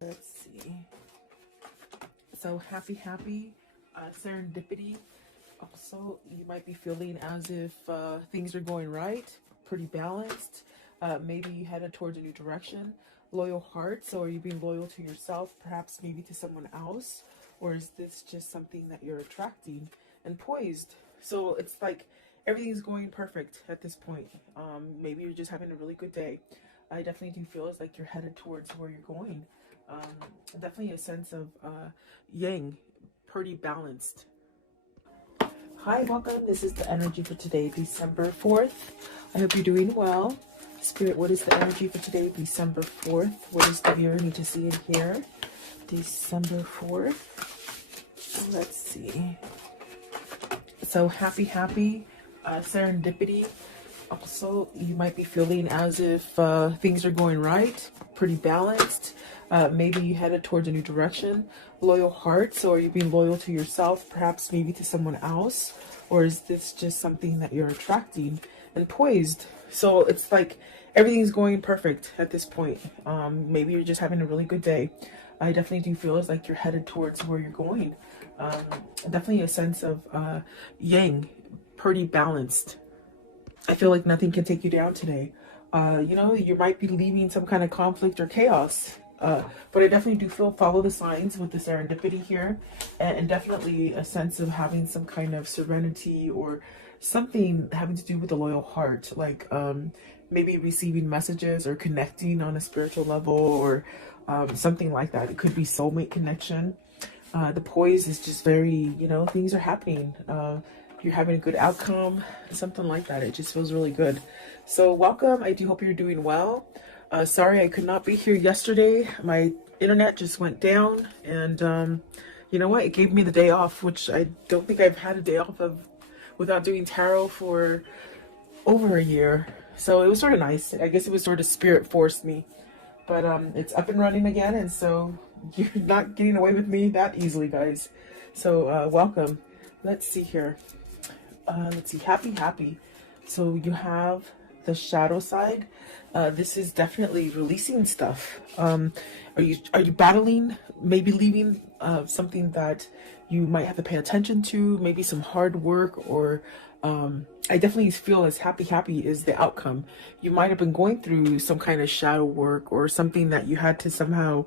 Let's see. So happy serendipity. Also, you might be feeling as if things are going right, pretty balanced. Maybe you headed towards a new direction. Loyal heart. So, are you being loyal to yourself, perhaps maybe to someone else? Or is this just something that you're attracting? And poised. So, it's like everything's going perfect at this point. Maybe you're just having a really good day. I definitely do feel it's like you're headed towards where you're going. Definitely a sense of yang, pretty balanced. Hi, welcome. This is the energy for today, December 4th. I hope you're doing well. Spirit, what is the energy for today, December 4th? What does the viewer need to see and hear? December 4th. Let's see. So happy serendipity. Also, you might be feeling as if things are going right, pretty balanced. Maybe you headed towards a new direction. Loyal heart. So are you being loyal to yourself, perhaps maybe to someone else? Or is this just something that you're attracting? And poised. So it's like everything's going perfect at this point. Maybe you're just having a really good day. I definitely do feel it's like you're headed towards where you're going. Definitely a sense of yang, pretty balanced. I feel like nothing can take you down today. You might be leaving some kind of conflict or chaos. But I definitely do feel follow the signs with the serendipity here, and definitely a sense of having some kind of serenity or something having to do with the loyal heart, like maybe receiving messages or connecting on a spiritual level or something like that. It could be soulmate connection. The poise is just very, things are happening. You're having a good outcome, something like that. It just feels really good. So welcome. I do hope you're doing well. Sorry I could not be here yesterday. My internet just went down, and you know what? It gave me the day off, which I don't think I've had a day off of without doing tarot for over a year. So it was sort of nice. I guess it was sort of spirit forced me. But it's up and running again, and so you're not getting away with me that easily, guys. So welcome. Let's see here. Let's see. Happy. So you have the shadow side. This is definitely releasing stuff. Are you battling, maybe leaving something that you might have to pay attention to, maybe some hard work, or I definitely feel as happy is the outcome. You might have been going through some kind of shadow work or something that you had to somehow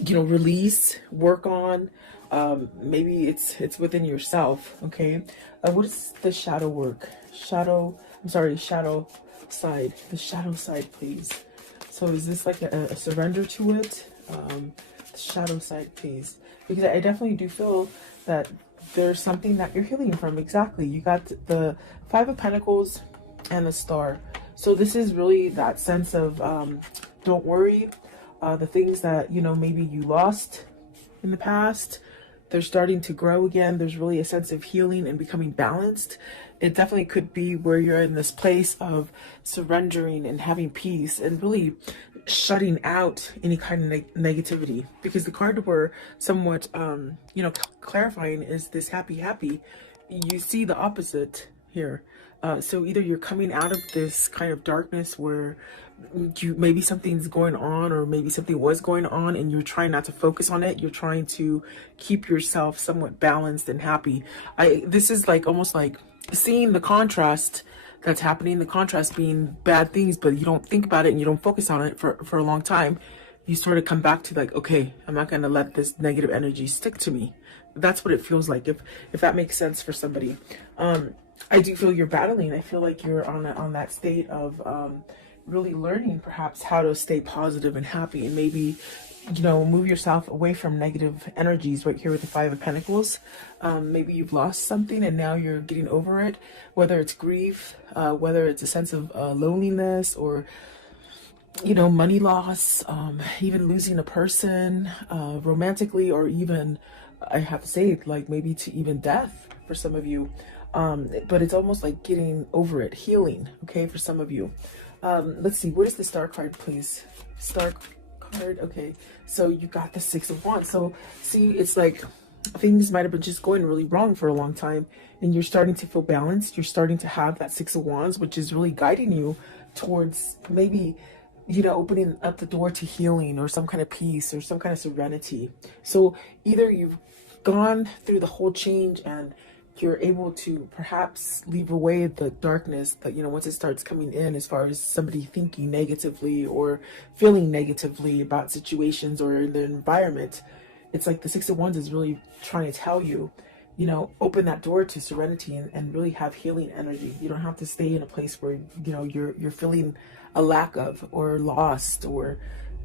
release, work on. Maybe it's within yourself. Okay. What is the shadow work? Shadow side. The shadow side, please. So is this like a surrender to it? The shadow side, please. Because I definitely do feel that there's something that you're healing from. Exactly. You got the Five of Pentacles and the Star. So this is really that sense of don't worry. The things that, maybe you lost in the past, they're starting to grow again. There's really a sense of healing and becoming balanced. It definitely could be where you're in this place of surrendering and having peace and really shutting out any kind of negativity. Because the card we're somewhat, clarifying is this happy. You see the opposite here. So either you're coming out of this kind of darkness where maybe something's going on, or maybe something was going on and you're trying not to focus on it. You're trying to keep yourself somewhat balanced and happy. This is like almost like seeing the contrast that's happening, the contrast being bad things, but you don't think about it and you don't focus on it for a long time. You sort of come back to like, okay, I'm not going to let this negative energy stick to me. That's what it feels like, if that makes sense for somebody. I do feel you're battling. I feel like you're on that state of really learning perhaps how to stay positive and happy, and maybe move yourself away from negative energies. Right here with the Five of Pentacles, maybe you've lost something and now you're getting over it, whether it's grief, whether it's a sense of loneliness, or money loss, even losing a person romantically, or even, I have to say, like maybe to even death for some of you. But it's almost like getting over it, healing, okay, for some of you. Let's see, what is the Star card, please? Star card, okay. So you got the Six of Wands. So see, it's like things might have been just going really wrong for a long time, and you're starting to feel balanced. You're starting to have that Six of Wands, which is really guiding you towards maybe you know, opening up the door to healing or some kind of peace or some kind of serenity. So either you've gone through the whole change and you're able to perhaps leave away the darkness that, you know, once it starts coming in, as far as somebody thinking negatively or feeling negatively about situations or the environment. It's like the Six of Wands is really trying to tell you, you know, open that door to serenity and really have healing energy. You don't have to stay in a place where, you know, you're feeling a lack of or lost or,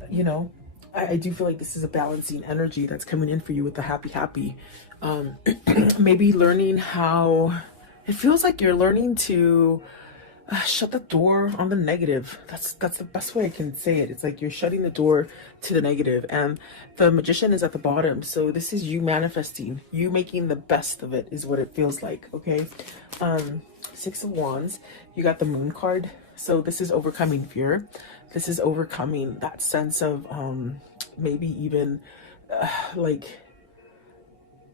you know, I do feel like this is a balancing energy that's coming in for you with the happy. Maybe learning how, it feels like you're learning to shut the door on the negative. That's the best way I can say it. It's like you're shutting the door to the negative, and the Magician is at the bottom. So this is you manifesting, you making the best of it is what it feels like. Okay. Six of Wands, you got the Moon card. So this is overcoming fear. This is overcoming that sense of maybe even like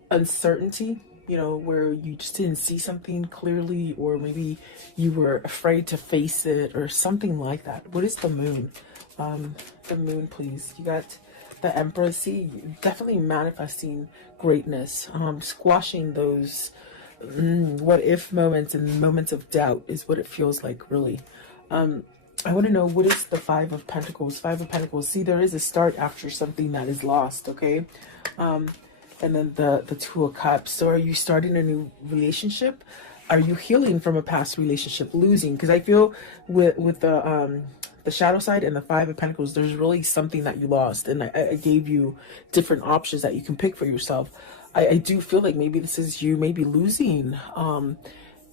uncertainty, you know, where you just didn't see something clearly, or maybe you were afraid to face it or something like that. What is the Moon? The Moon, please. You got the Empress. See, definitely manifesting greatness, squashing those what if moments and moments of doubt is what it feels like, really. I want to know, what is the Five of Pentacles? Five of Pentacles. See, there is a start after something that is lost, okay? And then the Two of Cups. So are you starting a new relationship? Are you healing from a past relationship, losing? Because I feel with the shadow side and the Five of Pentacles, there's really something that you lost. And I gave you different options that you can pick for yourself. I do feel like maybe this is you maybe losing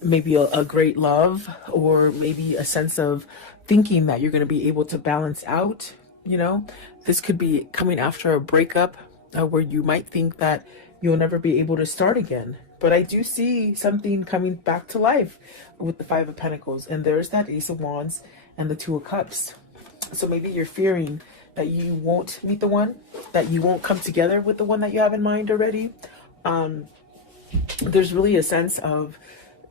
maybe a great love, or maybe a sense of thinking that you're going to be able to balance out, you know. This could be coming after a breakup where you might think that you'll never be able to start again. But I do see something coming back to life with the Five of Pentacles, and there's that Ace of Wands and the Two of Cups. So maybe you're fearing that you won't meet the one, that you won't come together with the one that you have in mind already. There's really a sense of,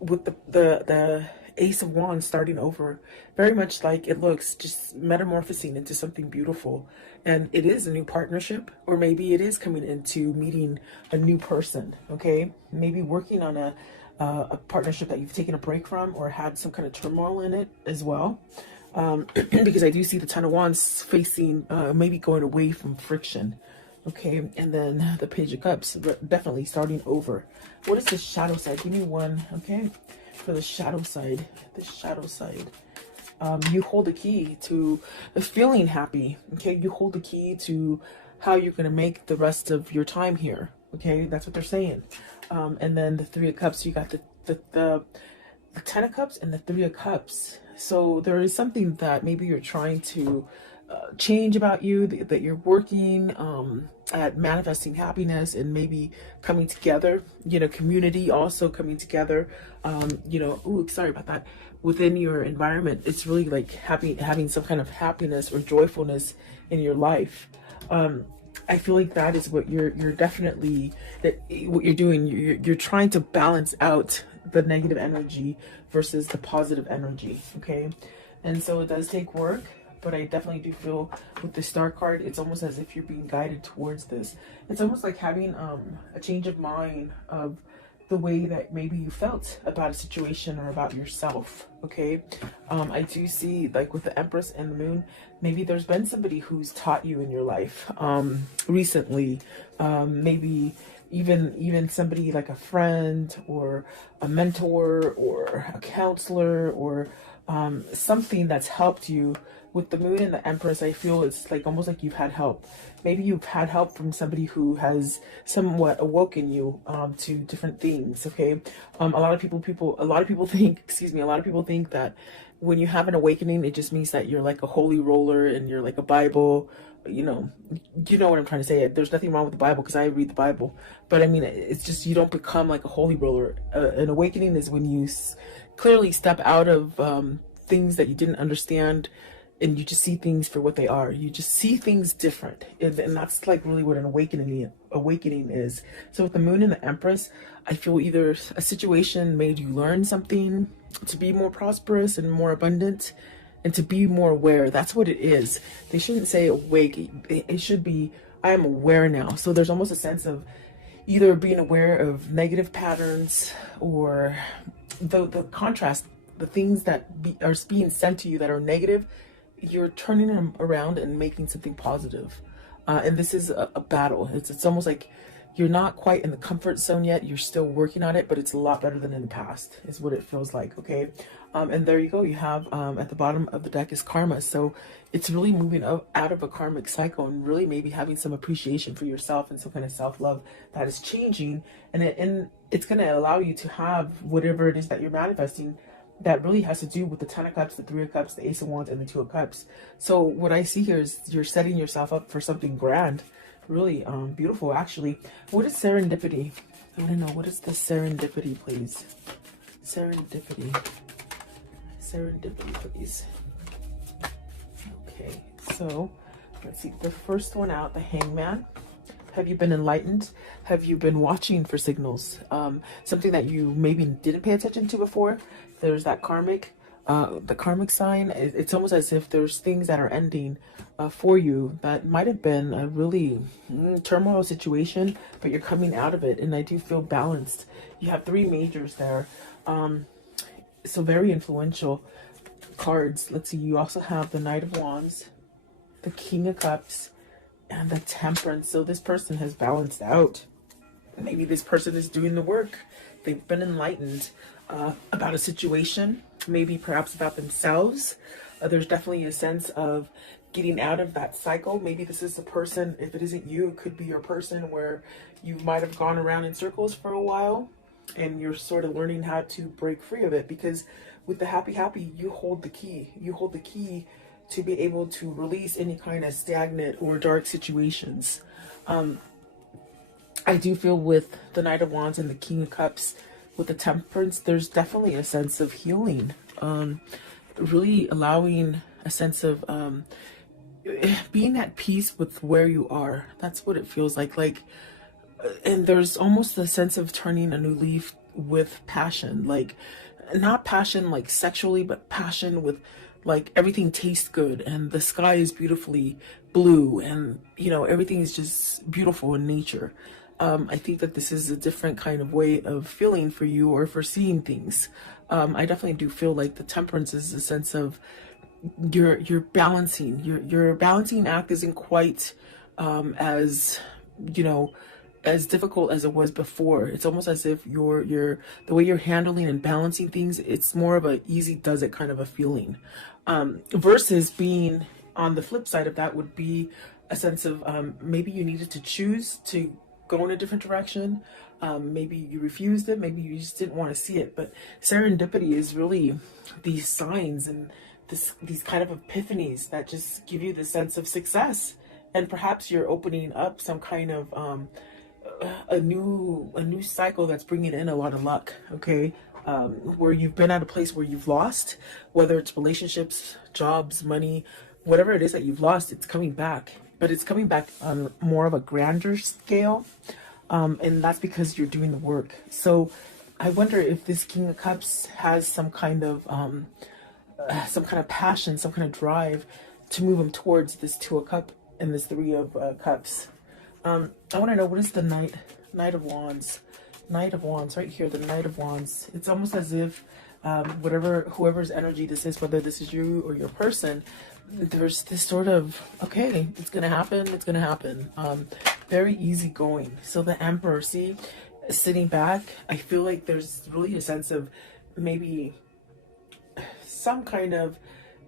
with the Ace of Wands starting over, very much like it looks, just metamorphosing into something beautiful. And it is a new partnership, or maybe it is coming into meeting a new person, okay? Maybe working on a partnership that you've taken a break from, or had some kind of turmoil in it as well. Because I do see the Ten of Wands facing, maybe going away from friction. Okay, and then the Page of Cups, definitely starting over. What is the shadow side? Give me one, okay? For the shadow side, you hold the key to feeling happy, okay? You hold the key to how you're going to make the rest of your time here, okay? That's what they're saying. And then the Three of Cups, you got the Ten of Cups and the Three of Cups. So there is something that maybe you're trying to change about you, that you're working at manifesting happiness and maybe coming together, you know, community also coming together, you know, ooh, sorry about that, within your environment. It's really like having some kind of happiness or joyfulness in your life. I feel like that is what you're definitely, what you're doing. You're trying to balance out the negative energy versus the positive energy, okay? And so it does take work. But I definitely do feel with the Star card, it's almost as if you're being guided towards this. It's almost like having a change of mind of the way that maybe you felt about a situation or about yourself, okay? I do see, like with the Empress and the Moon, maybe there's been somebody who's taught you in your life recently. Maybe even somebody like a friend or a mentor or a counselor, or something that's helped you. With the Moon and the Empress, I feel it's like almost like you've had help. Maybe you've had help from somebody who has somewhat awoken you to different things. Okay, a lot of people think, a lot of people think that when you have an awakening, it just means that you're like a holy roller and you're like a Bible. You know what I'm trying to say. There's nothing wrong with the Bible because I read the Bible, but I mean, it's just you don't become like a holy roller. An awakening is when you clearly step out of things that you didn't understand, and you just see things for what they are. You just see things different, and that's like really what an awakening is. So with the Moon and the Empress, I feel either a situation made you learn something to be more prosperous and more abundant, and to be more aware. That's what it is. They shouldn't say awake. It should be, I am aware now. So there's almost a sense of either being aware of negative patterns, or the contrast, the things that are being sent to you that are negative, you're turning them around and making something positive. And this is a battle. It's almost like you're not quite in the comfort zone yet. You're still working on it, but it's a lot better than in the past, is what it feels like, okay? And there you go. You have at the bottom of the deck is karma. So it's really moving out of a karmic cycle, and really maybe having some appreciation for yourself and some kind of self-love that is changing. And it's going to allow you to have whatever it is that you're manifesting that really has to do with the 10 of Cups, the 3 of Cups, the Ace of Wands, and the 2 of Cups. So what I see here is you're setting yourself up for something grand. Really beautiful, actually. What is serendipity? I want to know, what is the serendipity, please? Serendipity. Serendipity, please. Okay, so let's see. The first one out, the Hangman. Have you been enlightened? Have you been watching for signals? Something that you maybe didn't pay attention to before. There's that karmic, the karmic sign. It's almost as if there's things that are ending for you that might have been a really turmoil situation, but you're coming out of it. And I do feel balanced. You have 3 majors there. So very influential cards. Let's see. You also have the Knight of Wands, the King of Cups, and the Temperance. So this person has balanced out. Maybe this person is doing the work. They've been enlightened about a situation, maybe perhaps about themselves. There's definitely a sense of getting out of that cycle. Maybe this is a person, if it isn't you, it could be your person, where you might have gone around in circles for a while and you're sort of learning how to break free of it. Because with the happy, you hold the key. You hold the key to be able to release any kind of stagnant or dark situations. I do feel with the Knight of Wands and the King of Cups, with the Temperance, there's definitely a sense of healing. Really allowing a sense of being at peace with where you are. That's what it feels like. And there's almost a sense of turning a new leaf with passion. Like, not passion like sexually, but passion with like everything tastes good and the sky is beautifully blue, and you know, everything is just beautiful in nature. I think that this is a different kind of way of feeling for you, or for seeing things. I definitely do feel like the Temperance is a sense of you're balancing. Your balancing act isn't quite as, you know, as difficult as it was before. It's almost as if the way you're handling and balancing things, it's more of a easy does it kind of a feeling. Versus being on the flip side of that would be a sense of maybe you needed to choose to go in a different direction. Maybe you refused it, maybe you just didn't want to see it. But serendipity is really these signs and these kind of epiphanies that just give you the sense of success. And perhaps you're opening up some kind of a new cycle that's bringing in a lot of luck, okay? Where you've been at a place where you've lost, whether it's relationships, jobs, money, whatever it is that you've lost, it's coming back. But it's coming back on more of a grander scale, and that's because you're doing the work. So I wonder if this King of Cups has some kind of passion, some kind of drive to move him towards this 2 of Cups and this 3 of Cups. I want to know, what is the Knight of Wands? Knight of Wands, right here, the Knight of Wands. It's almost as if whoever's energy this is, whether this is you or your person, there's this sort of, okay, it's gonna happen. Very easygoing. So the Emperor, see, sitting back, I feel like there's really a sense of maybe some kind of,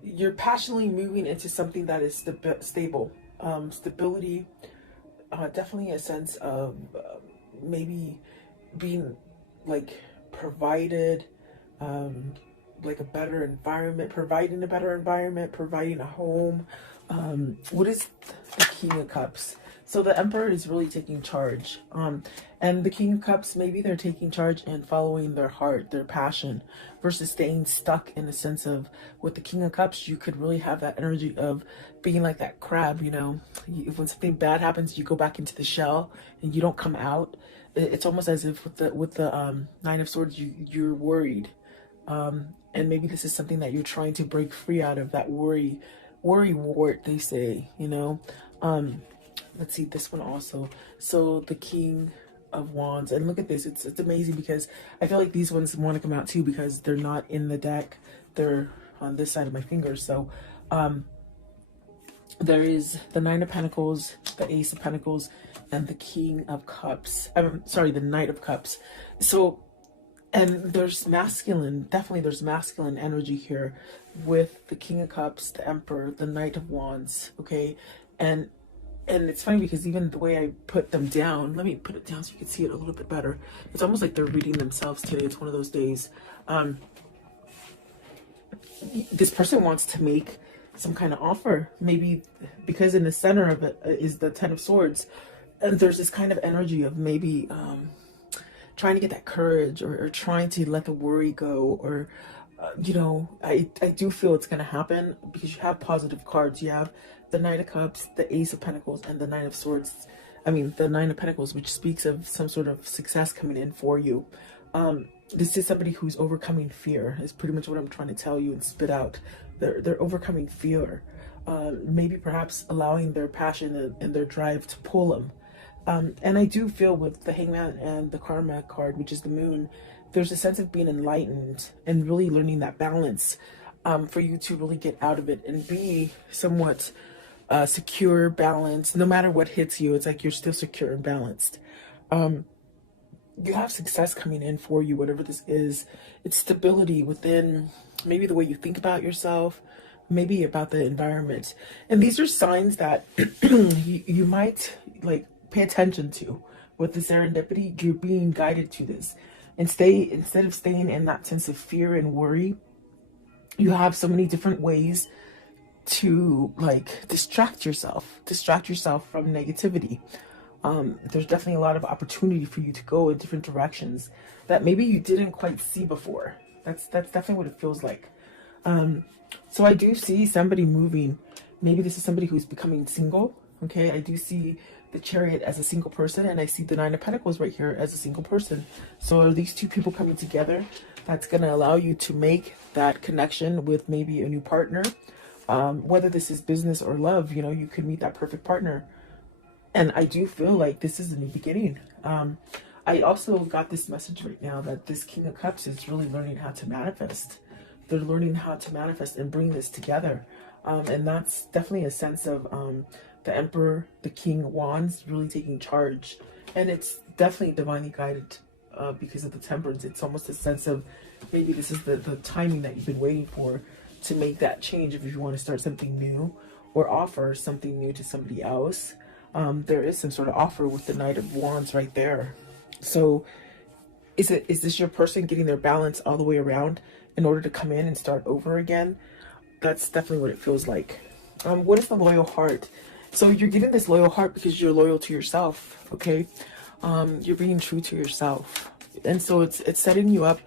you're passionately moving into something that is stable. Stability, definitely a sense of maybe being like provided, like a better environment, providing a home. What is the King of Cups? So the Emperor is really taking charge. And the King of Cups, maybe they're taking charge and following their heart, their passion, versus staying stuck in the sense of, with the King of Cups, you could really have that energy of being like that crab, you know, when something bad happens, you go back into the shell and you don't come out. It's almost as if with the 9 of Swords, you're worried. And maybe this is something that you're trying to break free out of, that worry wart, they say, you know. Let's see this one also. So the King of Wands, and look at this, it's amazing, because I feel like these ones want to come out too, because they're not in the deck, they're on this side of my fingers. So there is the Nine of Pentacles, the Ace of Pentacles, and the King of Cups. I'm sorry, the Knight of Cups. So, and there's masculine, definitely there's masculine energy here with the King of Cups, the Emperor, the Knight of Wands, okay? And it's funny because even the way I put them down, let me put it down so you can see it a little bit better. It's almost like they're reading themselves today. It's one of those days. This person wants to make some kind of offer, maybe because in the center of it is the Ten of Swords, and there's this kind of energy of maybe trying to get that courage, or trying to let the worry go, or you know, I do feel it's going to happen, because you have positive cards. You have the Knight of Cups, the Ace of Pentacles, and the Nine of Swords. I mean, the Nine of Pentacles, which speaks of some sort of success coming in for you. This is somebody who's overcoming fear, is pretty much what I'm trying to tell you and spit out. They're overcoming fear, maybe perhaps allowing their passion and their drive to pull them. And I do feel with the Hangman and the Karma card, which is the Moon, there's a sense of being enlightened and really learning that balance, for you to really get out of it and be somewhat secure, balanced. No matter what hits you, it's like you're still secure and balanced. You have success coming in for you, whatever this is. It's stability within maybe the way you think about yourself, maybe about the environment. And these are signs that you might like pay attention to. With the serendipity, you're being guided to this. And instead of staying in that sense of fear and worry, you have so many different ways to like distract yourself from negativity. There's definitely a lot of opportunity for you to go in different directions that maybe you didn't quite see before. That's definitely what it feels like. So I do see somebody moving. Maybe this is somebody who's becoming single. Okay, I do see the Chariot as a single person, and I see the Nine of Pentacles right here as a single person. So are these two people coming together? That's going to allow you to make that connection with maybe a new partner. Whether this is business or love, you know, you could meet that perfect partner. And I do feel like this is a new beginning. I also got this message right now that this King of Cups is really learning how to manifest. They're learning how to manifest and bring this together. And that's definitely a sense of the Emperor, the King of Wands, really taking charge. And it's definitely divinely guided because of the Temperance. It's almost a sense of maybe this is the timing that you've been waiting for to make that change if you want to start something new or offer something new to somebody else. There is some sort of offer with the Knight of Wands right there. So is this your person getting their balance all the way around in order to come in and start over again? That's definitely what it feels like. What is the loyal heart? So you're getting this loyal heart because you're loyal to yourself, okay? You're being true to yourself. And so it's setting you up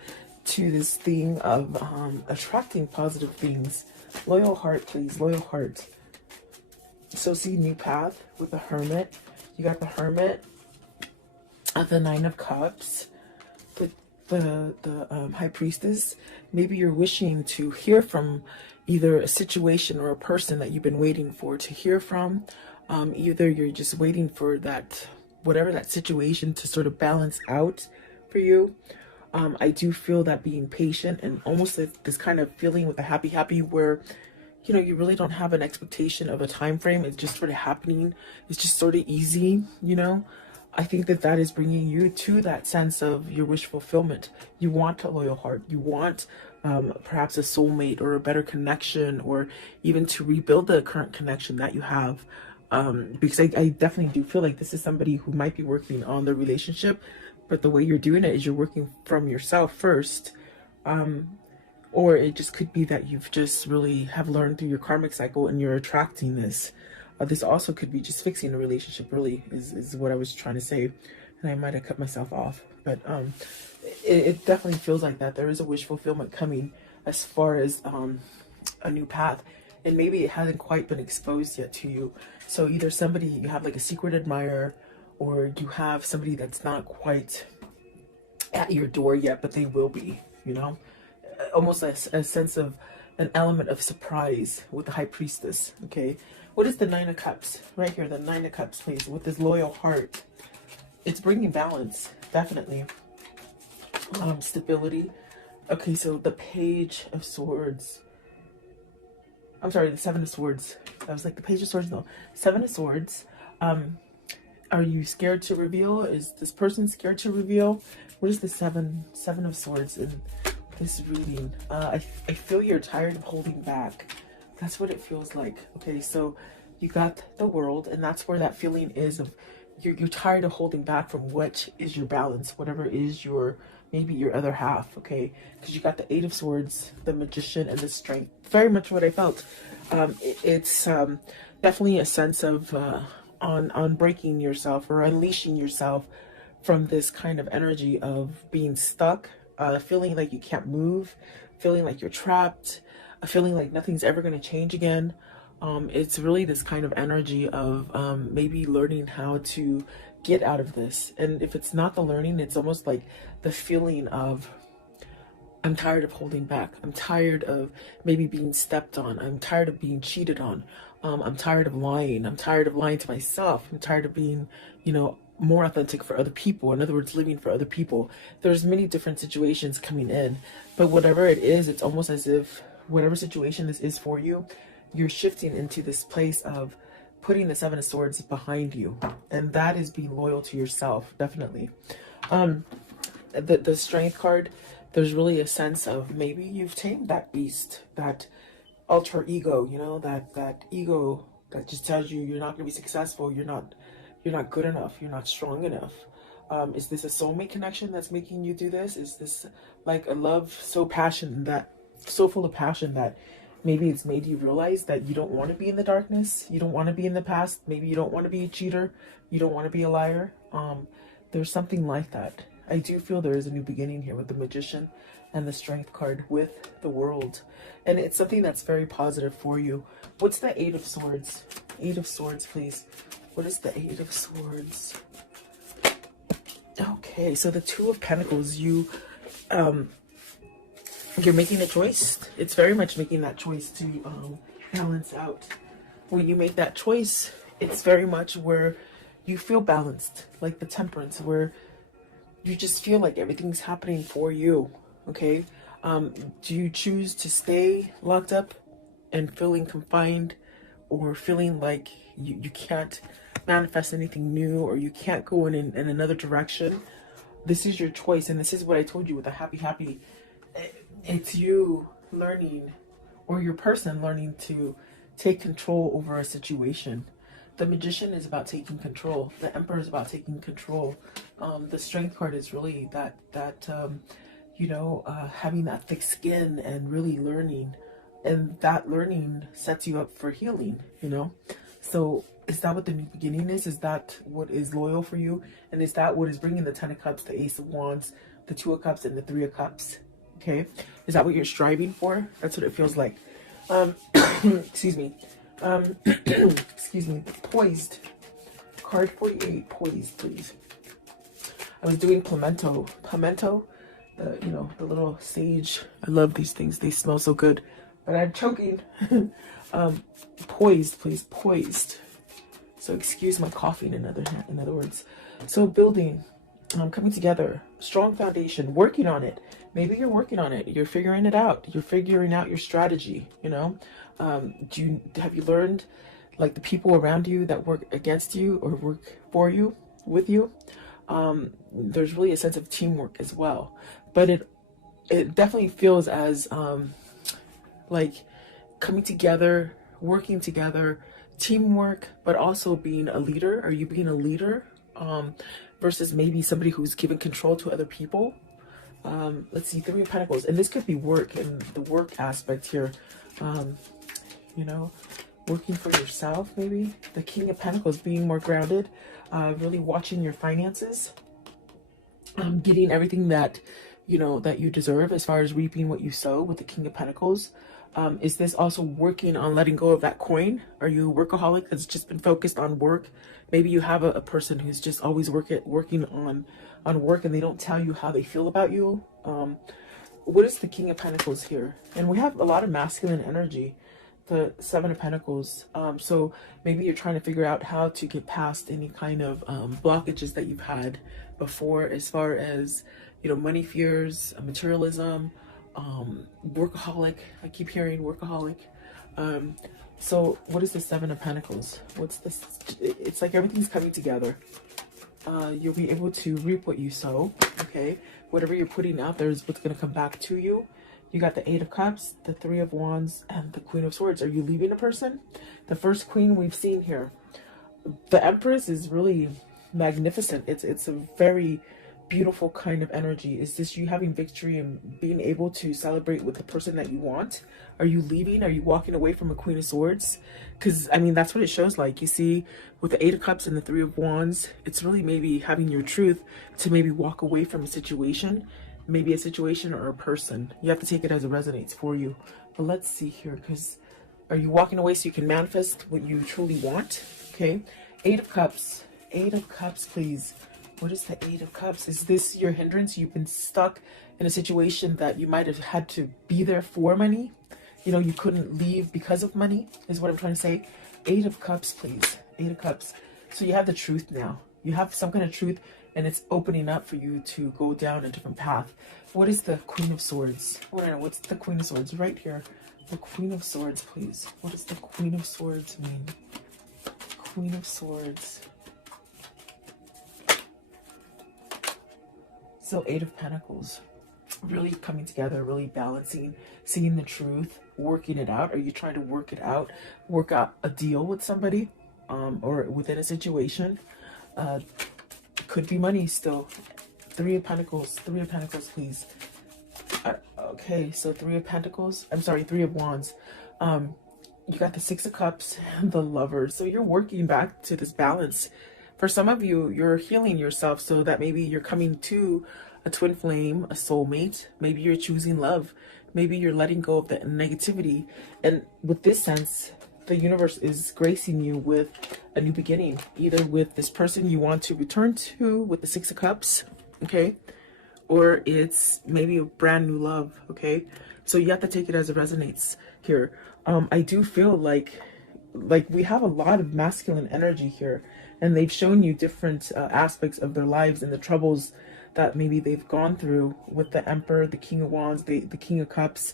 to this thing of attracting positive things. Loyal heart, please, loyal heart. So see, new path with the Hermit. You got the Hermit, the Nine of Cups, the High Priestess. Maybe you're wishing to hear from either a situation or a person that you've been waiting for to hear from. Either you're just waiting for that, whatever that situation to sort of balance out for you. I do feel that being patient and almost this kind of feeling with the happy where, you know, you really don't have an expectation of a time frame. It's just sort of happening. It's just sort of easy, you know. I think that is bringing you to that sense of your wish fulfillment. You want a loyal heart. You want perhaps a soulmate or a better connection, or even to rebuild the current connection that you have. Because I definitely do feel like this is somebody who might be working on the relationship, but the way you're doing it is you're working from yourself first. Or it just could be that you've just really have learned through your karmic cycle and you're attracting this. This also could be just fixing a relationship, really, is what I was trying to say. And I might have cut myself off. But it definitely feels like that. There is a wish fulfillment coming as far as a new path. And maybe it hasn't quite been exposed yet to you. So either somebody, you have like a secret admirer, or you have somebody that's not quite at your door yet, but they will be, you know. almost a sense of an element of surprise with the High Priestess. Okay, what is the Nine of Cups right here? The Nine of Cups, please, with this loyal heart. It's bringing balance, definitely. Stability. Okay, so the Page of Swords. I'm sorry, the Seven of Swords. I was like, the Page of Swords, no. Seven of Swords. Are you scared to reveal? Is this person scared to reveal? What is the Seven of Swords in this reading? I feel you're tired of holding back. That's what it feels like. Okay, so you got the World, and that's where that feeling is of you're tired of holding back from what is your balance, whatever is your, maybe your other half, okay? Because you got the Eight of Swords, the Magician, and the Strength. Very much what I felt. It's definitely a sense of on breaking yourself or unleashing yourself from this kind of energy of being stuck, feeling like you can't move, feeling like you're trapped, feeling like nothing's ever going to change again. It's really this kind of energy of maybe learning how to get out of this. And if it's not the learning, it's almost like the feeling of, I'm tired of holding back. I'm tired of maybe being stepped on. I'm tired of being cheated on. I'm tired of lying. I'm tired of lying to myself. I'm tired of being, you know, more authentic for other people. In other words, living for other people. There's many different situations coming in, but whatever it is, it's almost as if whatever situation this is for you, you're shifting into this place of putting the Seven of Swords behind you. And that is being loyal to yourself, definitely. The Strength card, there's really a sense of maybe you've tamed that beast, that alter ego, you know, that ego that just tells you you're not going to be successful, you're not good enough, you're not strong enough. Is this a soulmate connection that's making you do this? Is this like a love so full of passion that maybe it's made you realize that you don't want to be in the darkness, you don't want to be in the past, maybe you don't want to be a cheater, you don't want to be a liar? There's something like that. I do feel there is a new beginning here with the Magician and the Strength card with the World. And it's something that's very positive for you. What's the Eight of Swords? Eight of Swords, please. What is the Eight of Swords? Okay, so the Two of Pentacles, you're making a choice. It's very much making that choice to balance out. When you make that choice, it's very much where you feel balanced, like the Temperance, where you just feel like everything's happening for you, okay? Do you choose to stay locked up and feeling confined, or feeling like you can't manifest anything new, or you can't go in another direction? This is your choice, and this is what I told you with the happy. It's you learning, or your person learning to take control over a situation. The Magician is about taking control. The Emperor is about taking control. The Strength card is really that having that thick skin and really learning. And that learning sets you up for healing, you know? So is that what the new beginning is? Is that what is loyal for you? And is that what is bringing the Ten of Cups, the Ace of Wands, the Two of Cups, and the Three of Cups? Okay? Is that what you're striving for? That's what it feels like. Excuse me. Excuse me. Poised. Card 48. Poised, please. I was doing pimento. Pimento, the little sage. I love these things. They smell so good. But I'm choking. Poised, please. Poised. So excuse my coughing, in other words. So building, coming together, strong foundation, working on it. Maybe you're working on it. You're figuring it out. You're figuring out your strategy, you know? Have you learned, like, the people around you that work against you or work for you, with you? There's really a sense of teamwork as well. But it definitely feels as, like, coming together, working together, teamwork, but also being a leader. Are you being a leader? Versus maybe somebody who's giving control to other people. Let's see, Three of Pentacles. And this could be work, and the work aspect here. Working for yourself, maybe. The King of Pentacles, being more grounded. Really watching your finances. Getting everything that you deserve, as far as reaping what you sow with the King of Pentacles. Is this also working on letting go of that coin? Are you a workaholic that's just been focused on work? Maybe you have a person who's just always working on work, and they don't tell you how they feel about you. what is the King of Pentacles here? And we have a lot of masculine energy, the Seven of Pentacles. So maybe you're trying to figure out how to get past any kind of blockages that you've had before, as far as, you know, money fears, materialism, workaholic. I keep hearing workaholic. So what is the Seven of Pentacles? What's this? It's like everything's coming together. You'll be able to reap what you sow. Okay, whatever you're putting out there is what's going to come back to you. You got the Eight of Cups, the Three of Wands, and the Queen of Swords. Are you leaving a person? The first queen we've seen here. The Empress is really magnificent. It's a very beautiful kind of energy. Is this you having victory and being able to celebrate with the person that you want? Are you leaving? Are you walking away from a Queen of Swords? Because, I mean, that's what it shows like. You see, with the Eight of Cups and the Three of Wands, it's really maybe having your truth to maybe walk away from a situation, maybe a situation or a person. You have to take it as it resonates for you. But let's see here, because are you walking away so you can manifest what you truly want? Okay, Eight of Cups. Eight of Cups, please. What is the Eight of Cups? Is this your hindrance? You've been stuck in a situation that you might have had to be there for money. You know, you couldn't leave because of money, is what I'm trying to say. Eight of Cups, please. Eight of Cups. So you have the truth now. You have some kind of truth, and it's opening up for you to go down a different path. What is the Queen of Swords? What's the Queen of Swords? Right here. The Queen of Swords, please. What does the Queen of Swords mean? Queen of Swords. So Eight of Pentacles. Really coming together, really balancing, seeing the truth, working it out. Are you trying to work it out? Work out a deal with somebody, or within a situation? Could be money still. Three of Pentacles. Three of Pentacles, please. Okay, so Three of Pentacles. I'm sorry, Three of Wands. You got the Six of Cups and the Lovers. So you're working back to this balance. For some of you, you're healing yourself so that maybe you're coming to a twin flame, a soulmate. Maybe you're choosing love. Maybe you're letting go of the negativity. And with this sense, the universe is gracing you with a new beginning, either with this person you want to return to with the Six of Cups, okay? Or it's maybe a brand new love, okay? So you have to take it as it resonates here. I do feel like we have a lot of masculine energy here, and they've shown you different aspects of their lives and the troubles that maybe they've gone through with the Emperor, the King of Wands, the King of Cups,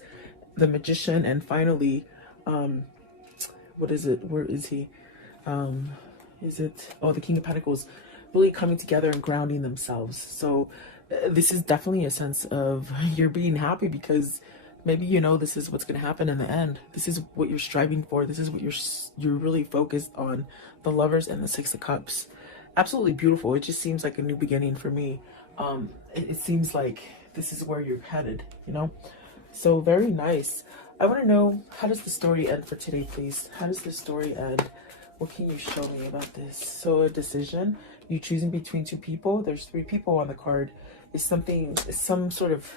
the Magician, and finally, what is it? Where is he? Is it? Oh, the King of Pentacles, really coming together and grounding themselves. So this is definitely a sense of you're being happy because maybe you know this is what's going to happen in the end. This is what you're striving for. This is what you're really focused on. The Lovers and the Six of Cups. Absolutely beautiful. It just seems like a new beginning for me. It seems like this is where you're headed, you know? So very nice. I want to know, how does the story end for today, please? How does the story end? What can you show me about this? So a decision, you choosing between two people. There's three people on the card. Is some sort of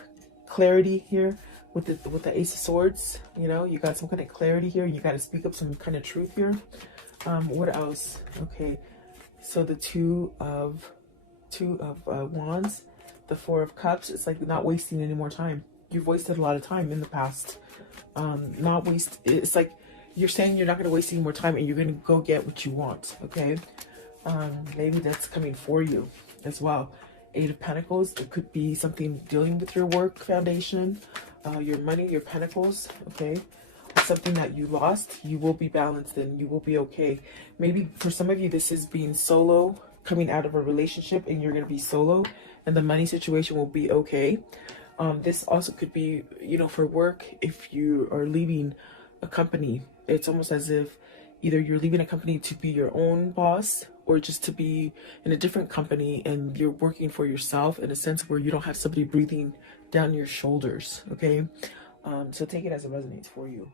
clarity here with the Ace of Swords? You know, you got some kind of clarity here. You got to speak up some kind of truth here. What else? Okay, so the Two of Wands, the Four of Cups. It's like not wasting any more time. You've wasted a lot of time in the past. It's like you're saying you're not going to waste any more time and you're going to go get what you want. Okay, maybe that's coming for you as well. Eight of Pentacles. It could be something dealing with your work foundation, your money, your pentacles. Okay, something that you lost. You will be balanced and you will be okay. Maybe for some of you this is being solo, coming out of a relationship, and you're going to be solo and the money situation will be okay. This also could be, you know, for work. If you are leaving a company, it's almost as if either you're leaving a company to be your own boss or just to be in a different company and you're working for yourself in a sense where you don't have somebody breathing down your shoulders. Okay, so take it as it resonates for you.